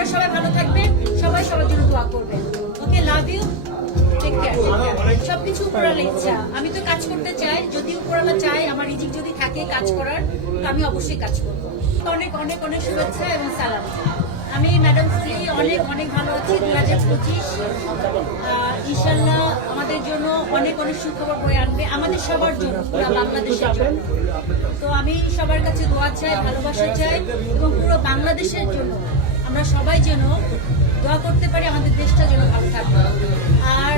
আপনারা সবাই ভালো থাকবেন, সবাই সবার জন্য দোয়া করবেন। ওকে, লাভ ইউ, টেক কেয়ার। সবকিছু উপরালার ইচ্ছা। আমি তো কাজ করতে চাই, যদি উপরালা চাই, আমার রিজিক যদি থাকে কাজ করার, তো আমি অবশ্যই কাজ করবো। অনেক অনেক অনেক শুভেচ্ছা এবং সালাম। আমি ম্যাডাম শ্রী অনেক অনেক ভালো আছি। 2025 ইনশাল্লাহ আমাদের জন্য অনেক অনেক সুখবর বয়ে আনবে, আমাদের সবার জন্য, পুরো বাংলাদেশের জন্য। তো আমি সবার কাছে দোয়া চাই, ভালোবাসা চাই, এবং পুরো বাংলাদেশের জন্য আমরা সবাই যেন দোয়া করতে পারি, আমাদের দেশটা যেন ভালো থাকবে। আর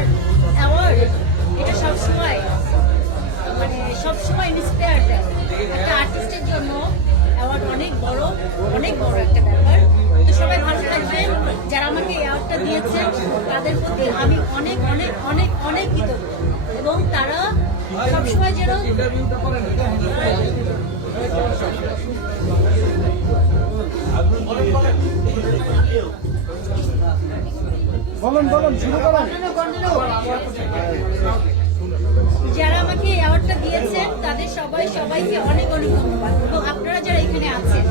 অ্যাওয়ার্ড এটা সবসময় সবসময় ইন্সপায়ার দেয়। একটা আর্টিস্টের জন্য অ্যাওয়ার্ড অনেক বড় একটা ব্যাপার। তো সবাই ভালো থাকবেন। যারা আমাকে অ্যাওয়ার্ডটা দিয়েছেন তাদের প্রতি আমি অনেক অনেক অনেক অনেক কৃতজ্ঞ, এবং তারা সবসময় যেন যারা আমাকে অ্যাওয়ার্ডটা দিয়েছেন তাদের সবাইকে অনেক অনেক ধন্যবাদ, এবং আপনারা যারা এখানে আছেন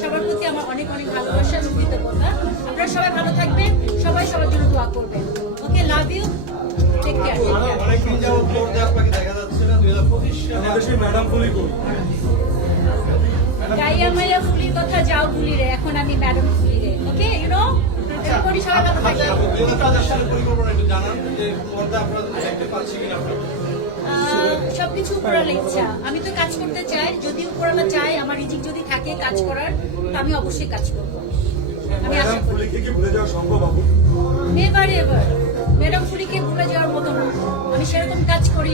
সবার প্রতি আমার অনেক অনেক ভালোবাসা এবং কৃতজ্ঞতা। আপনারা সবাই ভালো থাকবেন, সবাই সবার জন্য দোয়া করবেন। ওকে, লাভ ইউ, টেক কেয়ার। গাইয়া মাইয়া ফুলি কথা যাও ভুলি রে, এখন আমি ম্যাডাম ফুলি রে। ওকে, ইউ নো, সবাই ভালো থাকবেন। সবকিছু উপরালার ইচ্ছা। আমি তো কাজ করতে চাই, যদি উপরালা চাই, আমার রিজিক যদি থাকে কাজ করার, তো আমি অবশ্যই কাজ করবো। আমি আশা করি নেভার এভার ম্যাডাম ফুলিকে ভুলে যাওয়ার মতো না, আমি সেরকম কাজ করি।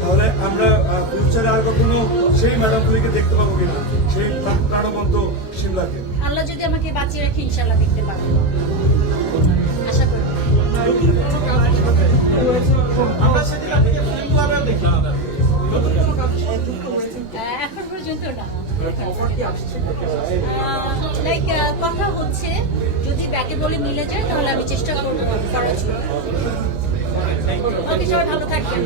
তাহলে আমরা ফিউচারে আর কখনো সেই ম্যাডাম ফুলিকে দেখতে পাবো কিনা, সেই প্রাণবন্ত শিমলাকে? আল্লাহ যদি আমাকে বাঁচিয়ে রাখে ইনশাল্লাহ দেখতে পাবো, আশা করি। এখন পর্যন্ত না, লাইক কথা হচ্ছে, যদি ব্যাকে বলে মিলে যায় তাহলে আমি চেষ্টা করবো করার জন্য। ওকে, সবাই ভালো থাকবেন।